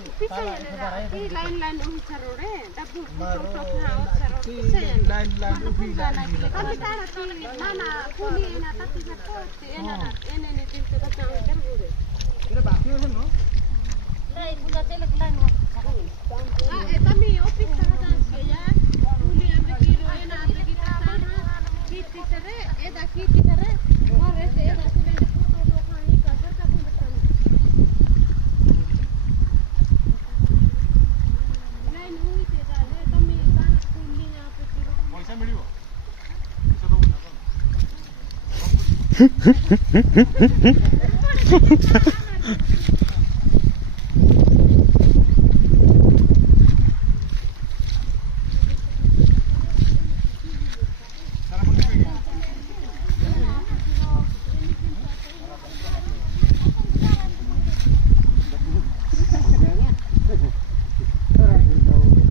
line line उही छ road है डब्बु मारो लाइन लाइन उभी लाइन कति टाढा छ नाना पुली एना तति छ एना एने ने दिन त चाउ कर बुरे एटा बाक्यो छ न लाइन पुला चाहिँ लाइन ए तमी ऑफिस सँग जान्छ या पुली हामीले किरो एना आदि की ताना किति छ रे एदा किति छ रे मरे से एदा सुले फोटो तो खानी का घर का भी बता लाइन हुई थे जाले तमी ताना पुली यहाँ पे किरो पैसा मिलियो पैसा दो न